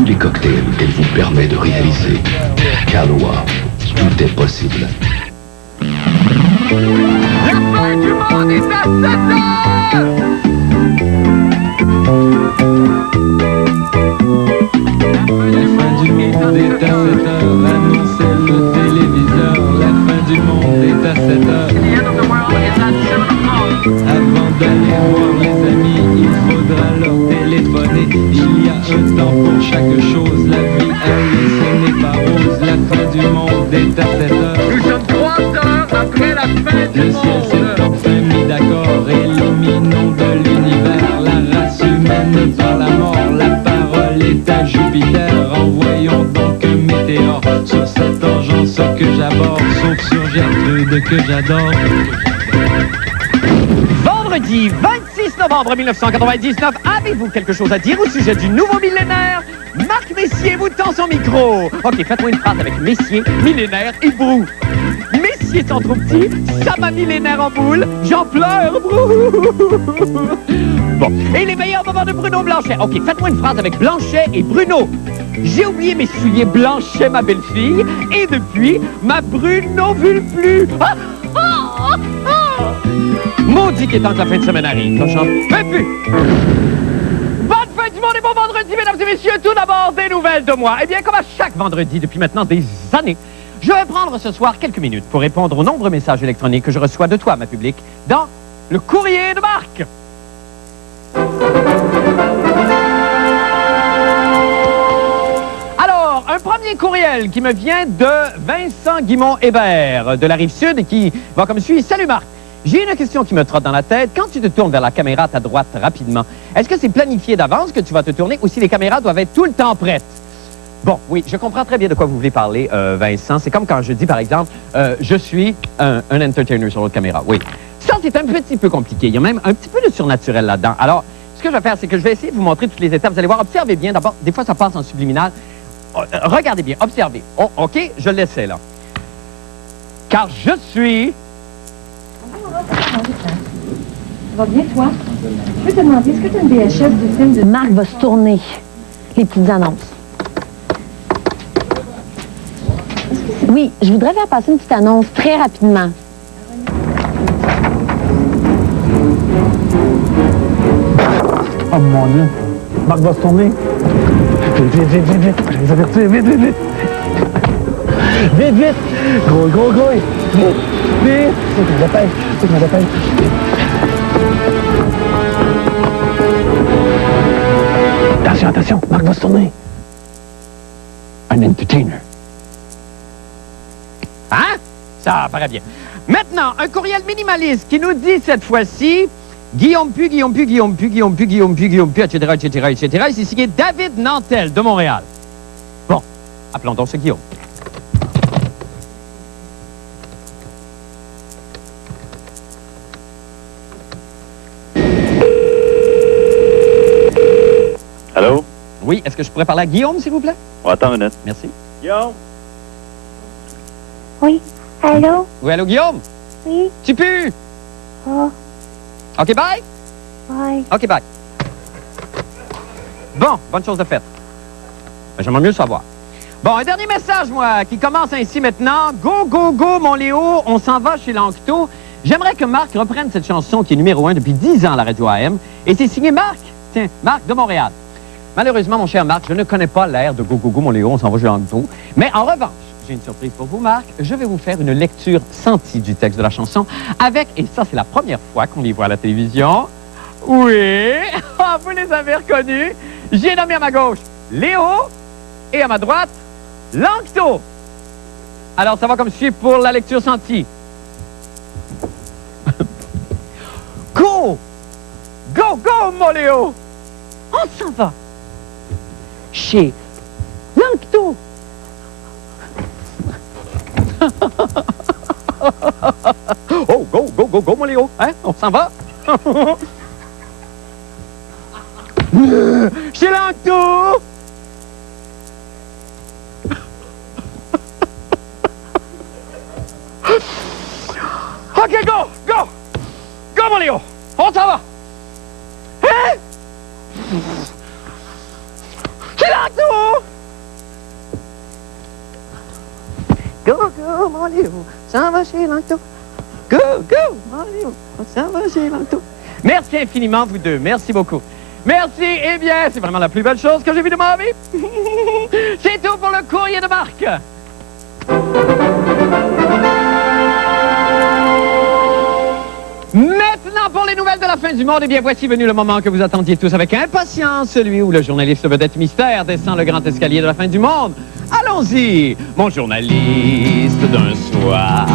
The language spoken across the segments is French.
tous les cocktails qu'elle vous permet de réaliser. Kahlua, tout est possible. La fin du monde est à 7 heures! La fin du monde est à 7 heures, annonçait le téléviseur. La fin du monde est à 7 heures. Avant d'aller voir les amis, il faudra leur téléphoner. Il y a un temps pour chaque chose, la vie, elle, ce n'est pas rose. La fin du monde est à 7 heures. Nous sommes 3 heures après la fin du Le ciel s'est enfin mis d'accord, éliminons de l'univers la race humaine par la mort. La parole est à Jupiter, envoyons donc un météore sur cette engeance que j'aborde, sauf sur Gertrude que j'adore. Vendredi 26 novembre 1999, avez-vous quelque chose à dire au sujet du nouveau millénaire? Marc Messier vous tend son micro. OK, faites-moi une phrase avec Messier, millénaire et brou. Messier sont trop petits, ça m'a millénaire en boule, j'en pleure, brou. Bon, et les meilleurs moments de Bruno Blanchet. OK, faites-moi une phrase avec Blanchet et Bruno. J'ai oublié mes souliers Blanchet, ma belle-fille, et depuis, ma Bruno vule plus. Maudit qu'il est temps que la fin de semaine arrive. J'en peux plus. Bonne fin du monde et bon vendredi, mesdames et messieurs. Tout d'abord, des nouvelles de moi. Eh bien, comme à chaque vendredi depuis maintenant des années, je vais prendre ce soir quelques minutes pour répondre aux nombreux messages électroniques que je reçois de toi, ma public, dans le courrier de Marc. Alors, un premier courriel qui me vient de Vincent Guimond-Hébert de la Rive-Sud et qui va comme suit. Salut Marc. J'ai une question qui me trotte dans la tête. Quand tu te tournes vers la caméra à ta droite rapidement, est-ce que c'est planifié d'avance que tu vas te tourner ou si les caméras doivent être tout le temps prêtes? Bon, oui, je comprends très bien de quoi vous voulez parler, Vincent. C'est comme quand je dis, par exemple, je suis un entertainer sur l'autre caméra. Oui. Ça, c'est un petit peu compliqué. Il y a même un petit peu de surnaturel là-dedans. Alors, ce que je vais faire, c'est que je vais essayer de vous montrer toutes les étapes. Vous allez voir, observez bien. D'abord, des fois, ça passe en subliminal. Regardez bien, observez. Oh, OK, je l'essaie, là. Car je suis... Ça va bien, toi? Je veux te demander, est-ce que tu as une VHS du film de Marc va se tourner? Les petites annonces. Oui, je voudrais faire passer une petite annonce très rapidement. Oh mon Dieu, Marc va se tourner. Vite, vite, vite, vite, vite, je vais les avertir, vite, vite, vite. Vite, vite, gros, gros, gros, vite, vite, faut que je me dépêche, faut que je me dépêche. Attention, attention, Marc va se tourner. Un entertainer. Hein? Ça paraît bien. Maintenant, un courriel minimaliste qui nous dit cette fois-ci Guillaume Pu, Guillaume Pu, Guillaume Pu, Guillaume Pu, Guillaume Pu, Guillaume Pu, etc., etc., etc. C'est signé David Nantel de Montréal. Bon, appelons donc ce Guillaume. Allô? Oui, est-ce que je pourrais parler à Guillaume, s'il vous plaît? Oh, attends une minute. Merci. Guillaume? Oui. Allô? Oui, allô, Guillaume? Oui. Tu pues? Oh. OK, bye? Bye. OK, bye. Bon, bonne chose de faite. Ben, j'aimerais mieux le savoir. Bon, un dernier message, moi, qui commence ainsi maintenant. Go, go, go, mon Léo, on s'en va chez Lancto. J'aimerais que Marc reprenne cette chanson qui est numéro 1 depuis 10 ans à la radio AM. Et c'est signé Marc. Tiens, Marc de Montréal. Malheureusement, mon cher Marc, je ne connais pas l'air de Go, go, go, mon Léo, on s'en va chez Lancto. Mais en revanche, j'ai une surprise pour vous, Marc. Je vais vous faire une lecture sentie du texte de la chanson avec, et ça, c'est la première fois qu'on les voit à la télévision. Oui, vous les avez reconnus. J'ai nommé à ma gauche Léo et à ma droite Lancto. Alors, ça va comme suit pour la lecture sentie. Go! Go, go, mon Léo! On s'en va chez Lancto. Oh, go, go, go, go, mon Léo. Hein? On s'en va? Chez Lancto! OK, go, go! Go, mon Léo! On s'en va! Hein? Chez Lancto! Go, go, mon Léo, on s'en va chez l'Ancto. Go, go, mon Léo, on s'en va chez l'Ancto. Merci infiniment, vous deux. Merci beaucoup. Merci. Eh bien, c'est vraiment la plus belle chose que j'ai vue de ma vie. C'est tout pour le courrier de Marc. Maintenant, pour les nouvelles de la fin du monde, eh bien, voici venu le moment que vous attendiez tous avec impatience, celui où le journaliste vedette mystère descend le grand escalier de la fin du monde. Allons-y, mon journaliste d'un soir.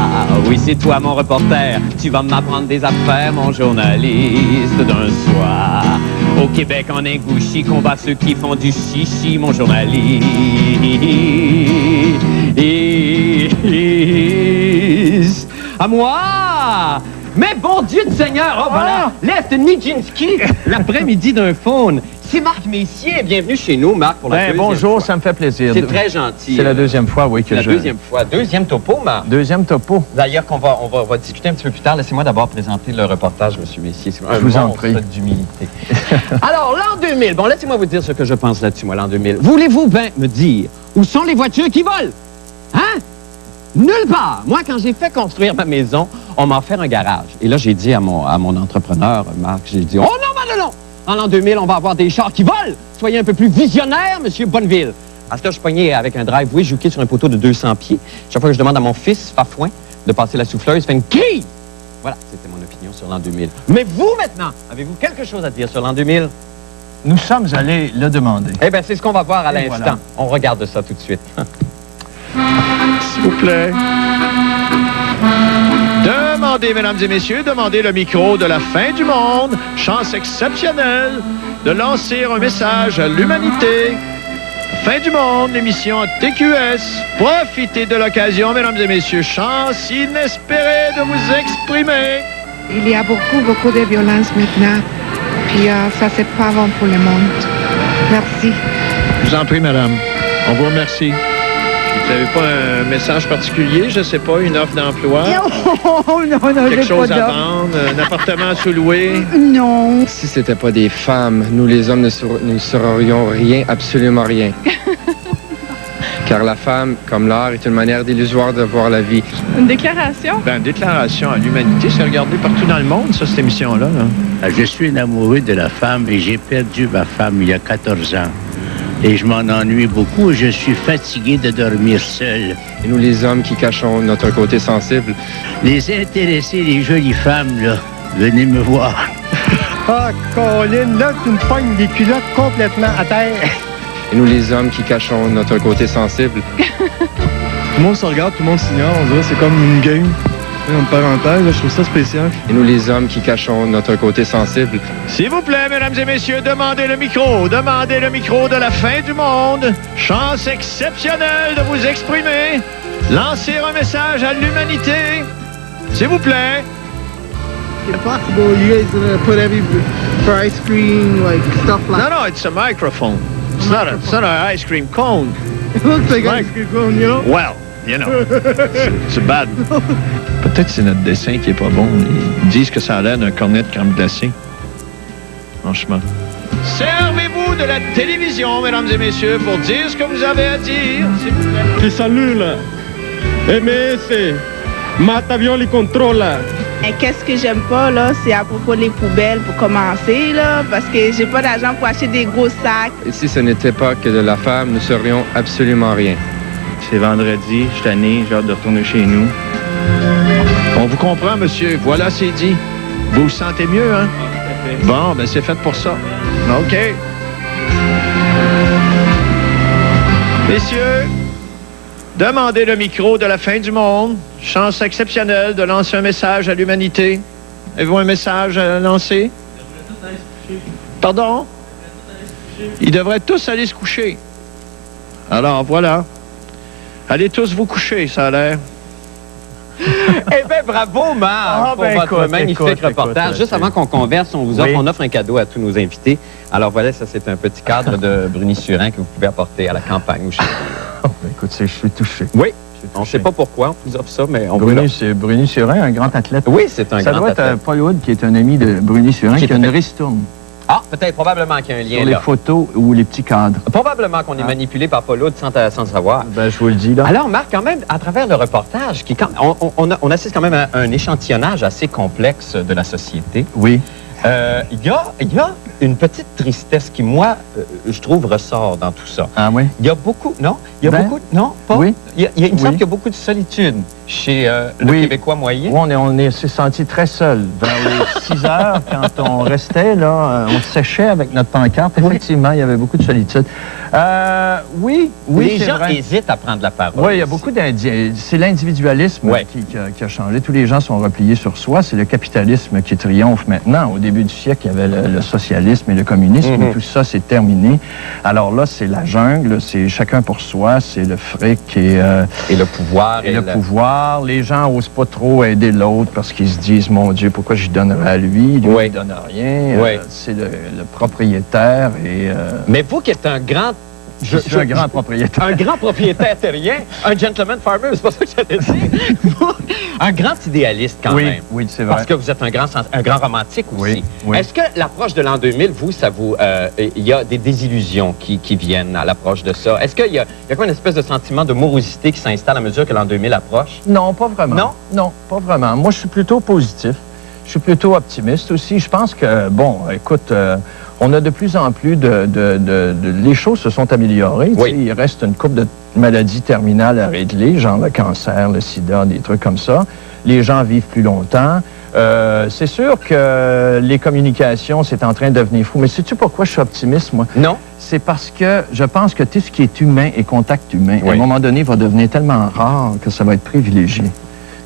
Oui, c'est toi, mon reporter. Tu vas m'apprendre des affaires, mon journaliste d'un soir. Au Québec, en ingouchi, combat ceux qui font du chichi, mon journaliste. À moi! Mais bon Dieu de Seigneur! Oh, voilà! Left Nijinsky, l'après-midi d'un faune. C'est Marc Messier. Bienvenue chez nous, Marc, pour la deuxième bonjour, fois. ça me fait plaisir. C'est très gentil. C'est la deuxième fois, oui, que la je... deuxième fois. Deuxième topo, Marc. Deuxième topo. D'ailleurs, on va discuter un petit peu plus tard. Laissez-moi d'abord présenter le reportage, M. Messier. C'est un Je vous en monstre prie. d'humilité. Alors, l'an 2000. Bon, laissez-moi vous dire ce que je pense là-dessus, moi, l'an 2000. Voulez-vous bien me dire où sont les voitures qui volent? Hein? Nulle part. Moi, quand j'ai fait construire ma maison, on m'a offert un garage. Et là, j'ai dit à mon entrepreneur, Marc, j'ai dit, oh non, non! En l'an 2000, on va avoir des chars qui volent! Soyez un peu plus visionnaire, M. Bonneville. À ce là, je suis pogné avec un driveway juqué sur un poteau de 200 pieds. Chaque fois que je demande à mon fils, Fafouin, de passer la souffleuse, il fait une crise! Voilà, c'était mon opinion sur l'an 2000. Mais vous, maintenant, avez-vous quelque chose à dire sur l'an 2000? Nous sommes allés le demander. Eh bien, c'est ce qu'on va voir à Et l'instant. voilà. On regarde ça tout de suite. S'il vous plaît. Demandez, mesdames et messieurs, demandez le micro de la fin du monde. Chance exceptionnelle de lancer un message à l'humanité. Fin du monde, l'émission TQS. Profitez de l'occasion, mesdames et messieurs. Chance inespérée de vous exprimer. Il y a beaucoup de violence maintenant. Puis ça, c'est pas bon pour le monde. Merci. Je vous en prie, madame. On vous remercie. Vous n'avez pas un message particulier, je ne sais pas, une offre d'emploi? Non, Quelque chose à vendre, un appartement à sous-louer? Non. Si c'était pas des femmes, nous les hommes ne saurions rien, absolument rien. Car la femme, comme l'art, est une manière illusoire de voir la vie. Une déclaration? Ben, déclaration à l'humanité, c'est regardé partout dans le monde, ça, cette émission-là. Là. Je suis un amoureux de la femme et j'ai perdu ma femme il y a 14 ans. Et je m'en ennuie beaucoup et je suis fatigué de dormir seul. Et nous les hommes qui cachons notre côté sensible. Les intéressés, les jolies femmes, là, venez me voir. Ah, Colin, là, tu me pognes des culottes complètement à terre. Et nous les hommes qui cachons notre côté sensible. Tout le monde se regarde, tout le monde s'ignore, on dirait c'est comme une game. Une parenthèse, là, je trouve ça spécial. Et nous les hommes qui cachons notre côté sensible. S'il vous plaît, mesdames et messieurs, demandez le micro. Demandez le micro de la fin du monde. Chance exceptionnelle de vous exprimer. Lancez un message à l'humanité. S'il vous plaît. It's possible you guys put every for ice cream, like stuff like No, no, it's a microphone. It's not an ice cream cone. It looks like ice cream cone, you know? Well, you know, it's bad. Peut-être que c'est notre dessin qui est pas bon. Ils disent que ça a l'air d'un cornet de crème glacée. Franchement. Servez-vous de la télévision, mesdames et messieurs, pour dire ce que vous avez à dire, s'il vous plaît. Ti saluta. MS. Matavion li controlla. Et qu'est-ce que j'aime pas, là, c'est à propos des poubelles, pour commencer, là, parce que j'ai pas d'argent pour acheter des gros sacs. Et si ce n'était pas que de la femme, nous serions absolument rien. C'est vendredi, je suis tanné, j'ai hâte de retourner chez nous. On vous comprend, monsieur. Voilà, c'est dit. Vous vous sentez mieux, hein? Bon, ben c'est fait pour ça. OK. Messieurs, demandez le micro de la fin du monde. Chance exceptionnelle de lancer un message à l'humanité. Avez-vous un message à lancer? Pardon? Ils devraient tous aller se coucher. Alors, voilà. Allez tous vous coucher, ça a l'air. Eh bien, bravo, Marc, pour votre magnifique reportage. Juste avant qu'on converse, on offre un cadeau à tous nos invités. Alors voilà, ça, c'est un petit cadre de Bruni Surin que vous pouvez apporter à la campagne ou chez vous. Écoute, je suis touché. Oui, on ne sait pas pourquoi on vous offre ça, mais on Bruni Surin, un grand athlète. Oui, c'est un ça grand doit athlète. être Paul Wood, qui est un ami de Bruni Surin, qui a une ristourne. Ah, peut-être, probablement qu'il y a un lien Sur les là. photos ou les petits cadres. Probablement qu'on est manipulé par Paul Aude sans le savoir. Ben, je vous le dis, là. Alors, Marc, quand même, à travers le reportage, on assiste quand même à un échantillonnage assez complexe de la société. Oui. Il y a une petite tristesse qui, moi, je trouve, ressort dans tout ça. Ah oui? Il y a beaucoup... Non? Il y a Ben, beaucoup... Non? Pas? oui. Il me semble Oui. qu'il y a beaucoup de solitude chez le Oui. Québécois moyen. Oui, on s'est senti très seul. Vers les 6 heures, quand on restait, là, on séchait avec notre pancarte. Effectivement, il y avait beaucoup de solitude. Oui, Les c'est gens vrai. hésitent à prendre la parole. Oui, il y a beaucoup c'est l'individualisme Ouais. qui a changé. Tous les gens sont repliés sur soi. C'est le capitalisme qui triomphe maintenant. Au début du siècle, il y avait le socialisme et le communisme. Mhm. Tout ça, c'est terminé. Alors là, c'est la jungle, c'est chacun pour soi, c'est le fric et le pouvoir. le pouvoir. Les gens n'osent pas trop aider l'autre parce qu'ils se disent, mon Dieu, pourquoi je donnerais à lui? Lui, Oui. il ne donne rien. Oui. C'est le propriétaire et... Mais vous qui êtes un grand... je suis un grand propriétaire. Un grand propriétaire terrien, un gentleman farmer, c'est pas ça que j'allais dire. Un grand idéaliste quand même. Oui, c'est vrai. Parce que vous êtes un grand romantique aussi. Oui, oui. Est-ce que l'approche de l'an 2000, vous, ça vous... il y a des désillusions qui viennent à l'approche de ça? Est-ce qu'il y a quoi une espèce de sentiment de morosité qui s'installe à mesure que l'an 2000 approche? Non, pas vraiment. Non? Non, pas vraiment. Moi, je suis plutôt positif. Je suis plutôt optimiste aussi. Je pense que, bon, écoute, on a de plus en plus les choses se sont améliorées. Oui. Tu sais, il reste une couple de maladies terminales à régler, genre le cancer, le sida, des trucs comme ça. Les gens vivent plus longtemps. C'est sûr que les communications, c'est en train de devenir fou. Mais sais-tu pourquoi je suis optimiste, moi? Non? C'est parce que je pense que tout ce qui est humain et contact humain, Oui. à un moment donné, va devenir tellement rare que ça va être privilégié.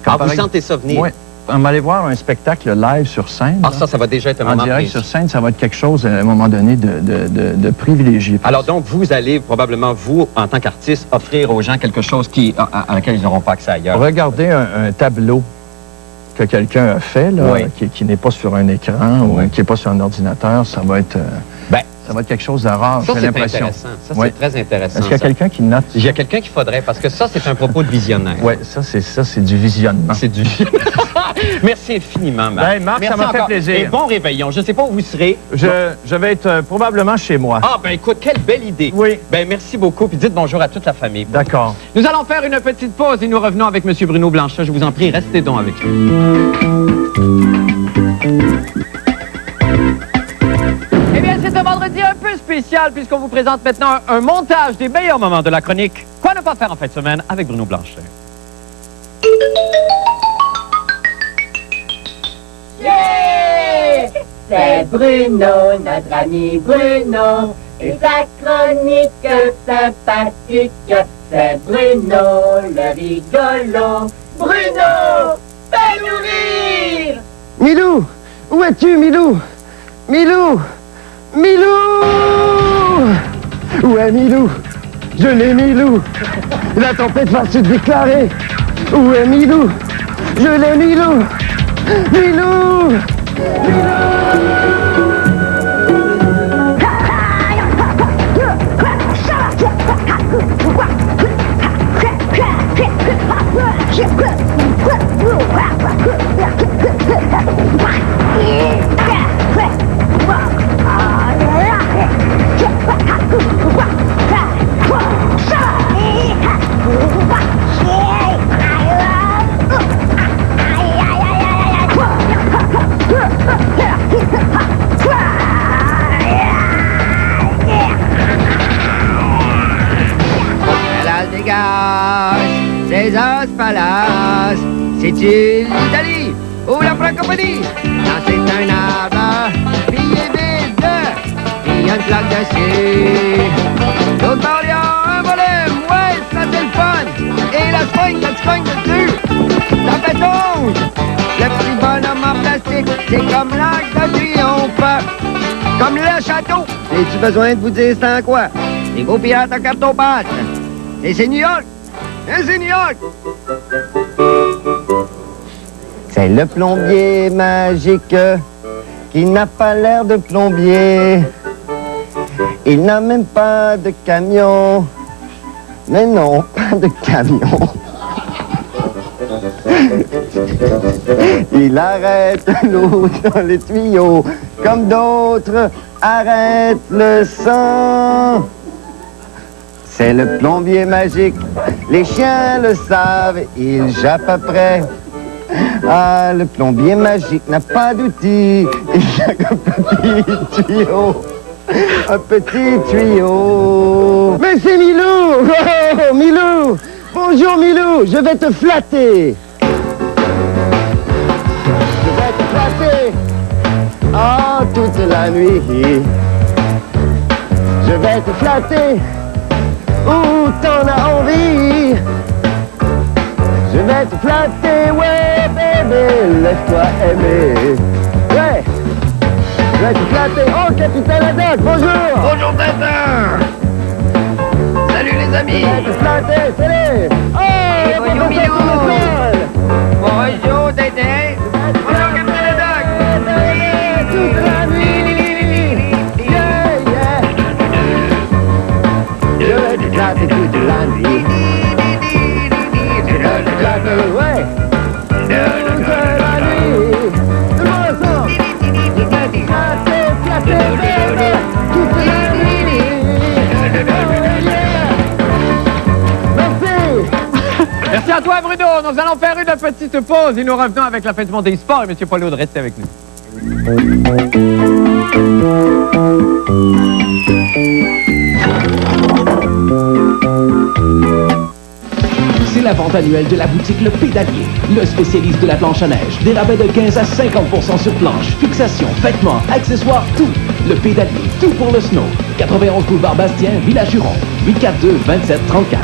Comme Ah, par vous exemple- sentez ça venir? Oui. On va aller voir un spectacle live sur scène. Ah, là. ça va déjà être un En moment direct précieux. sur scène, ça va être quelque chose, à un moment donné, de privilégié. Alors donc, vous allez probablement, vous, en tant qu'artiste, offrir aux gens quelque chose à laquelle ils n'auront pas accès ailleurs. Regardez un tableau que quelqu'un a fait, là, Oui. qui n'est pas sur un écran Oui. ou qui n'est pas sur un ordinateur, ça va être quelque chose de rare, Ça, j'ai c'est l'impression. intéressant. Ça, Oui. c'est très intéressant. Est-ce qu'il y a ça. quelqu'un qui note? Il y a quelqu'un qu'il faudrait, parce que ça, c'est un propos de visionnaire. Oui, ça, c'est du visionnement. C'est du... Merci infiniment, Marc. Ben, Marc, ça Merci m'a fait encore. plaisir. Et bon réveillon. Je ne sais pas où vous serez. Je vais être probablement chez moi. Ah, ben écoute, quelle belle idée. Oui. Ben merci beaucoup, puis dites bonjour à toute la famille. D'accord. Nous allons faire une petite pause et nous revenons avec M. Bruno Blanchet. Je vous en prie, restez donc avec nous. Eh bien, c'est un vendredi un peu spécial puisqu'on vous présente maintenant un montage des meilleurs moments de la chronique. Quoi ne pas faire en fin de semaine avec Bruno Blanchet. Yeah! C'est Bruno, notre ami Bruno, et sa chronique sympathique. C'est Bruno, le rigolo. Bruno, fais-nous rire! Milou! Où es-tu, Milou? Milou! Milou! Où est Milou? Je l'ai, Milou! La tempête va se déclarer! Où est Milou? Je l'ai, Milou! Milou! Elle dégage ses os palaces. C'est-il l'Italie ou la francophonie? Non, c'est un arbre, puis il est vide, puis il y a une plaque dessus. L'autre bord, il y a un volume, ouais, ça c'est le fun. Et la spring, quand tu cognes dessus, ça fait tonge. Le petit bonhomme en plastique, c'est comme l'Arc de Triomphe. Comme le château. J'ai-tu besoin de vous dire c'est en quoi? Les beaux pirates en carton-pâte. Et c'est New York! Et c'est New York! C'est le plombier magique qui n'a pas l'air de plombier. Il n'a même pas de camion. Mais non, pas de camion. Il arrête l'eau dans les tuyaux, comme d'autres arrête le sang. C'est le plombier magique, les chiens le savent, ils jappent après. Ah, le plombier magique n'a pas d'outils, il n'a qu'un petit tuyau. Un petit tuyau. Mais c'est Milou! Oh, Milou! Bonjour Milou, je vais te flatter. Je vais te flatter. Oh, toute la nuit. Je vais te flatter. Où t'en as envie. Je vais te flatter, ouais, bébé, laisse-toi aimer. Ouais. Je vais te flatter. Oh, capitaine Haddock, bonjour! Bonjour, Tintin! Salut, les amis! Je vais te flatter, salut! Oh, bonjour, Milou! Bonjour, Tintin! Bonjour, capitaine Haddock! Toute la nuit! Yeah, yeah! Je vais te flatter toute la nuit! Je vais te flatter, ouais! Toute la nuit! Tout le monde ensemble! Je vais te flatter, flatter, bébé! Toute la nuit! Oh, yeah! Merci! Merci à toi, Bruno. Nous allons faire une petite pause et nous revenons avec la fin du monde des sports. Et M. Paul, restez avec nous. C'est la vente annuelle de la boutique Le Pédalier, le spécialiste de la planche à neige. Des rabais de 15 à 50% sur planche, fixation, vêtements, accessoires, tout. Le Pédalier, tout pour le snow. 91 boulevard Bastien, Village-Huron. 842-2734.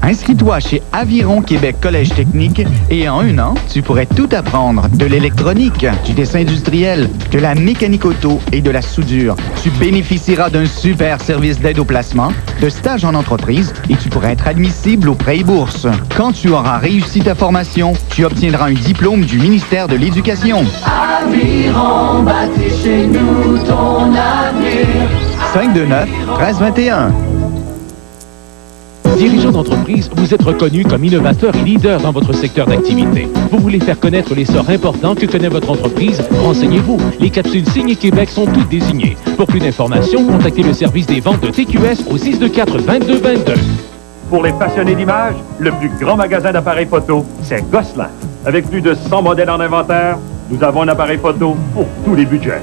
Inscris-toi chez Aviron Québec Collège Technique et en 1 an, tu pourrais tout apprendre. De l'électronique, du dessin industriel, de la mécanique auto et de la soudure. Tu bénéficieras d'un super service d'aide au placement, de stages en entreprise et tu pourrais être admissible aux prêts et bourses. Quand tu auras réussi ta formation, tu obtiendras un diplôme du ministère de l'Éducation. Aviron bâtit chez nous ton avenir. 529-1321. Dirigeant d'entreprise, vous êtes reconnu comme innovateur et leader dans votre secteur d'activité. Vous voulez faire connaître l'essor important que connaît votre entreprise? Renseignez-vous. Les capsules signées Québec sont toutes désignées. Pour plus d'informations, contactez le service des ventes de TQS au 624-2222. Pour les passionnés d'image, le plus grand magasin d'appareils photo, c'est Gosselin. Avec plus de 100 modèles en inventaire, nous avons un appareil photo pour tous les budgets.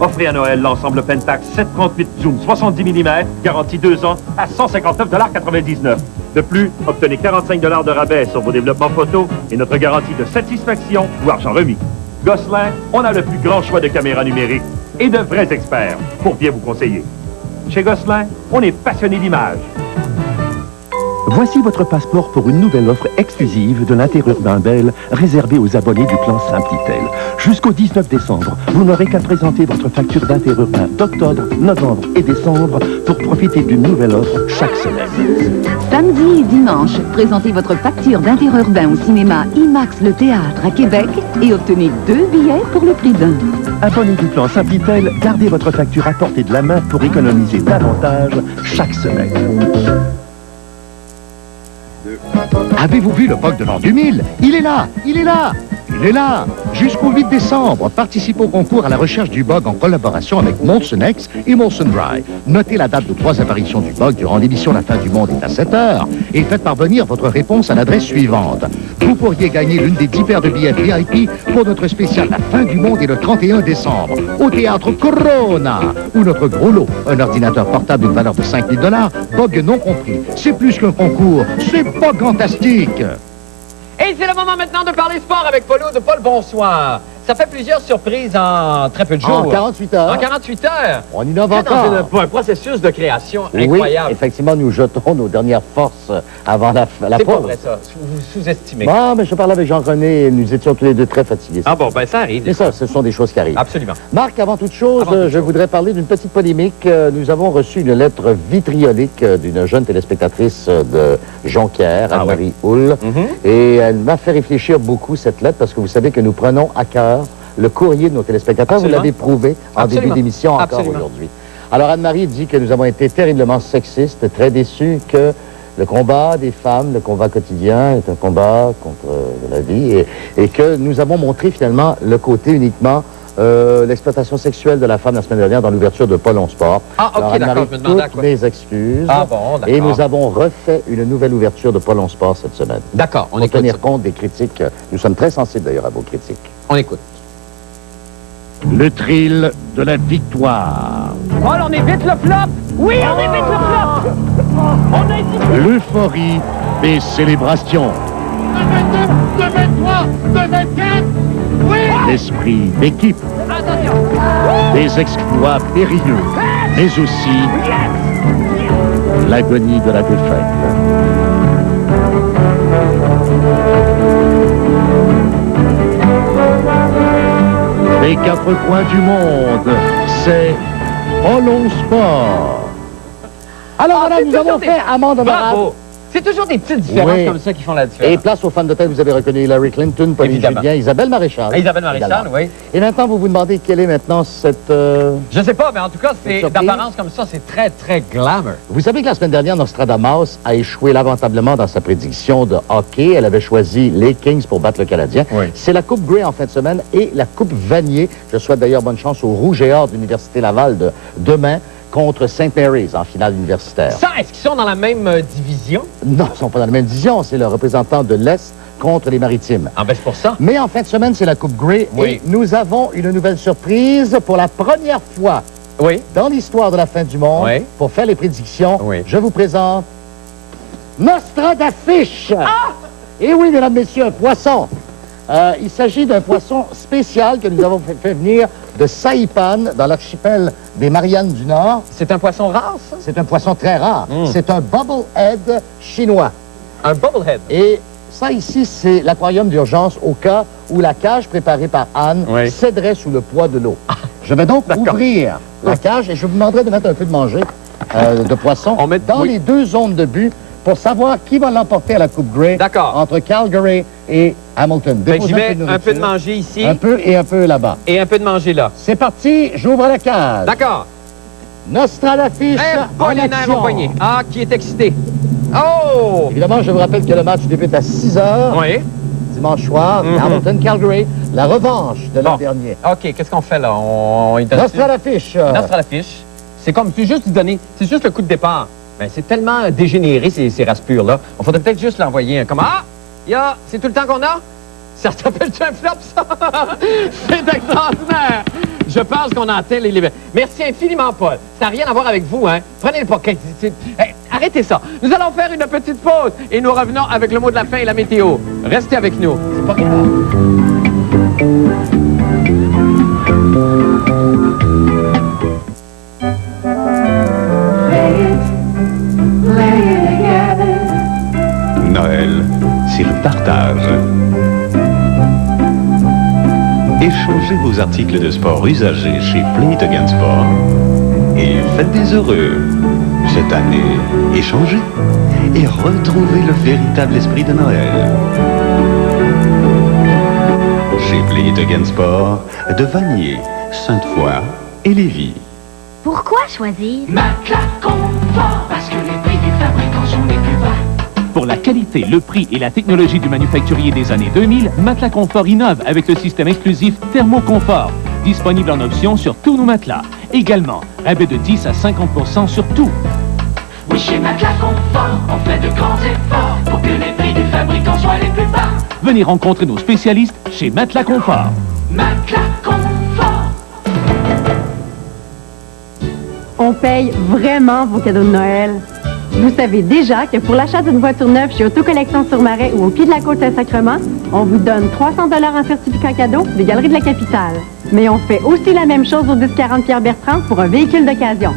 Offrez à Noël l'ensemble Pentax 738 Zoom 70 mm, garantie 2 ans à 159,99 $. De plus, obtenez 45 $ de rabais sur vos développements photos et notre garantie de satisfaction ou argent remis. Gosselin, on a le plus grand choix de caméras numériques et de vrais experts pour bien vous conseiller. Chez Gosselin, on est passionné d'image. Voici votre passeport pour une nouvelle offre exclusive de l'Interurbain Bell réservée aux abonnés du plan Simplitel. Jusqu'au 19 décembre, vous n'aurez qu'à présenter votre facture d'Interurbain d'octobre, novembre et décembre pour profiter d'une nouvelle offre chaque semaine. Samedi et dimanche, présentez votre facture d'Interurbain au cinéma IMAX Le Théâtre à Québec et obtenez 2 billets pour le prix d'un. Abonnés du plan Simplitel, gardez votre facture à portée de la main pour économiser davantage chaque semaine. Avez-vous vu le POC de l'an 2000? Il est là! Il est là! Il est là! Jusqu'au 8 décembre, participez au concours à la recherche du bug en collaboration avec Molson X et Molson Dry. Notez la date de 3 apparitions du bug durant l'émission La fin du monde est à 7 heures et faites parvenir votre réponse à l'adresse suivante. Vous pourriez gagner l'une des 10 paires de billets VIP pour notre spécial La fin du monde est le 31 décembre au Théâtre Corona ou notre gros lot, un ordinateur portable d'une valeur de 5 000 $, bug non compris. C'est plus qu'un concours, c'est pas fantastique! Et c'est le moment maintenant de parler sport avec Paulo de Paul. Bonsoir. Ça fait plusieurs surprises en très peu de jours. En 48 heures. En 48 heures. On innove Dans encore. un processus de création incroyable. Oui, effectivement, nous jetons nos dernières forces avant la pause. C'est pas vrai, ça. Vous sous-estimez. Bon, mais je parlais avec Jean-René et nous étions tous les deux très fatigués. Ah bon, ben ça arrive. C'est ça, ce sont des choses qui arrivent. Absolument. Marc, avant toute chose, je voudrais parler d'une petite polémique. Nous avons reçu une lettre vitriolique d'une jeune téléspectatrice de Jonquière, Anne-Marie Houle. Et elle m'a fait réfléchir beaucoup, cette lettre, parce que vous savez que nous prenons à cœur le courrier de nos téléspectateurs. Absolument. Vous l'avez prouvé en début d'émission encore Absolument. aujourd'hui. Alors Anne-Marie dit que nous avons été terriblement sexistes, très déçus que le combat des femmes, le combat quotidien est un combat contre la vie et que nous avons montré finalement le côté uniquement l'exploitation sexuelle de la femme la semaine dernière dans l'ouverture de Paul Sport. Ah, ok, Alors, d'accord, je me demandais à toutes quoi. mes excuses. Ah bon, d'accord. Et nous avons refait une nouvelle ouverture de Paul Sport cette semaine. D'accord, on Pour écoute tenir ça. compte des critiques. Nous sommes très sensibles d'ailleurs à vos critiques. On écoute. Le thrill de la victoire. Paul, on évite le flop! Oui, on évite le flop! On a hésité! L'euphorie des célébrations. 2 23, 2 24, oui! L'esprit d'équipe. Attention! Des exploits périlleux. Mais aussi l'agonie de la défaite. Des 4 coins du monde, c'est Polo Sport. Alors, madame, nous avons fait amende honorable. Bravo! C'est toujours des petites différences Oui. comme ça qui font la différence. Et place aux femmes de tête, vous avez reconnu Hillary Clinton, Pauline Évidemment. Julien, Isabelle Maréchal. Ah, Isabelle Maréchal, également. oui. Et maintenant, vous vous demandez quelle est maintenant cette... Je sais pas, mais en tout cas, c'est surprise. d'apparence comme ça, c'est très, très glamour. Vous savez que la semaine dernière, Nostradamus a échoué lamentablement dans sa prédiction de hockey. Elle avait choisi les Kings pour battre le Canadien. Oui. C'est la Coupe Grey en fin de semaine et la Coupe Vanier. Je souhaite d'ailleurs bonne chance aux Rouges et Or de l'Université Laval de demain contre St. Mary's en finale universitaire. Ça, est-ce qu'ils sont dans la même division? Non, ils ne sont pas dans la même division. C'est le représentant de l'Est contre les Maritimes. Ah ben c'est pour ça. Mais en fin de semaine, c'est la Coupe Grey. Oui. Et nous avons une nouvelle surprise pour la première fois Oui. dans l'histoire de la fin du monde. Oui. Pour faire les prédictions, Oui. je vous présente Nostradafiche. Ah! Et oui, mesdames, messieurs, un poisson. Il s'agit d'un poisson spécial que nous avons fait venir de Saipan, dans l'archipel des Mariannes du Nord. C'est un poisson rare, ça? C'est un poisson très rare. Mm. C'est un bubblehead chinois. Un bubblehead. Et ça ici, c'est l'aquarium d'urgence au cas où la cage préparée par Anne Oui. céderait sous le poids de l'eau. Je vais donc D'accord. ouvrir la cage et je vous demanderai de mettre un peu de manger de poisson On met- dans oui. les 2 zones de but pour savoir qui va l'emporter à la Coupe Grey D'accord. entre Calgary et Hamilton. Fait que j'y Déposez mets un peu de nourriture. manger ici Un peu et un peu là-bas. et un peu de manger là. C'est parti, j'ouvre la cage. D'accord. Nostradafiche Bon, en les nerfs action. vont poigner. Ah, qui est excité. Oh! Évidemment, je vous rappelle que le match débute à 6 heures. Oui. Dimanche soir, Mhm. Hamilton-Calgary, la revanche de l'an Bon. dernier. OK, qu'est-ce qu'on fait là? On y donne Nostradafiche. Nostradafiche. C'est comme, c'est juste lui donner, c'est juste le coup de départ. Mais c'est tellement dégénéré, ces raspures-là. On faudrait peut-être juste l'envoyer comme, ah, c'est tout le temps qu'on a? Ça s'appelle-tu un flop, ça? C'est extraordinaire! Je pense qu'on a atteint les limites. Merci infiniment, Paul. Ça n'a rien à voir avec vous, hein? Prenez le pocket. Arrêtez ça. Nous allons faire une petite pause et nous revenons avec le mot de la fin et la météo. Restez avec nous. C'est pas grave. Noël, c'est le partage. Échangez vos articles de sport usagés chez Play It Again Sport et faites des heureux. Cette année, échangez et retrouvez le véritable esprit de Noël. Chez Play It Again Sport, de Vanier, Sainte-Foy et Lévis. Pourquoi choisir Matelas Confort, parce que les prix du fabricant sont les plus bas. Pour la qualité, le prix et la technologie du manufacturier des années 2000, Matelas Confort innove avec le système exclusif Thermoconfort, disponible en option sur tous nos matelas. Également, rabais de 10 à 50% sur tout. Oui, chez Matelas Confort, on fait de grands efforts pour que les prix du fabricant soient les plus bas. Venez rencontrer nos spécialistes chez Matelas Confort. Matelas Confort. On paye vraiment vos cadeaux de Noël. Vous savez déjà que pour l'achat d'une voiture neuve chez Autocollection sur Marais ou au pied de la côte Saint-Sacrement, on vous donne 300 $ en certificat cadeau des Galeries de la Capitale. Mais on fait aussi la même chose au 1040 Pierre-Bertrand pour un véhicule d'occasion.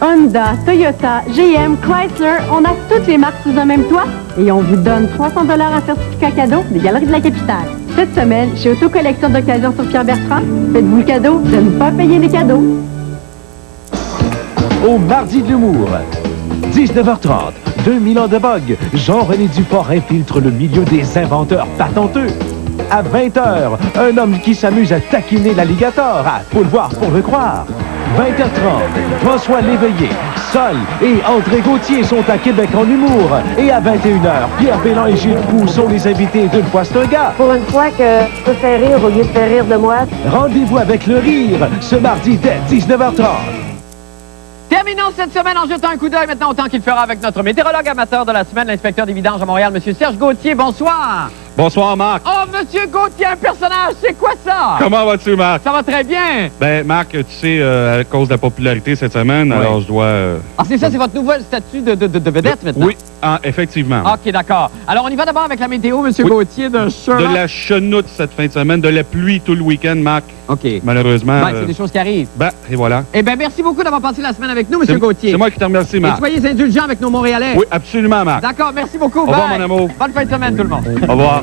Honda, Toyota, GM, Chrysler, on a toutes les marques sous un même toit et on vous donne 300 $ en certificat cadeau des Galeries de la Capitale. Cette semaine, chez Autocollection d'occasion sur Pierre-Bertrand, faites-vous le cadeau de ne pas payer les cadeaux. Au Mardi de l'humour, 19h30, 2000 ans de bug, Jean-René Duport infiltre le milieu des inventeurs patenteux. À 20h, un homme qui s'amuse à taquiner l'alligator. Faut le voir pour le croire. 20h30, François Léveillé, Sol et André Gauthier sont à Québec en humour. Et à 21h, Pierre Bélan et Gilles Proulx sont les invités d'une fois c'est un gars. Pour une fois que je peux faire rire au lieu de faire rire de moi. Rendez-vous avec le rire ce mardi dès 19h30. Terminons cette semaine en jetant un coup d'œil maintenant au temps qu'il fera avec notre météorologue amateur de la semaine, l'inspecteur des vidanges à Montréal, M. Serge Gauthier. Bonsoir. Bonsoir, Marc. Oh, M. Gauthier, un personnage, c'est quoi ça? Comment vas-tu, Marc? Ça va très bien. Ben, Marc, tu sais, à cause de la popularité cette semaine, Oui. alors je dois... Ah, c'est ça, c'est votre nouvel statut de vedette maintenant? Oui, effectivement. OK, d'accord. Alors, on y va d'abord avec la météo, M. Gauthier, de Sherlock. De la chenoute cette fin de semaine, de la pluie tout le week-end, Marc. OK. Malheureusement... Ben, c'est des choses qui arrivent. Ben, et voilà. Eh bien, merci beaucoup d'avoir passé la semaine avec nous, M. Gauthier. C'est moi qui te remercie, Marc. Et soyez indulgents avec nos Montréalais. Oui, absolument, Marc. D'accord, merci beaucoup. Au revoir, Bye. mon amour. Bonne fin de semaine, tout le monde. Au revoir.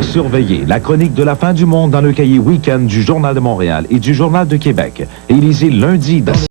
Surveillez la chronique de la fin du monde dans le cahier Week-end du Journal de Montréal et du Journal de Québec. Et lisez lundi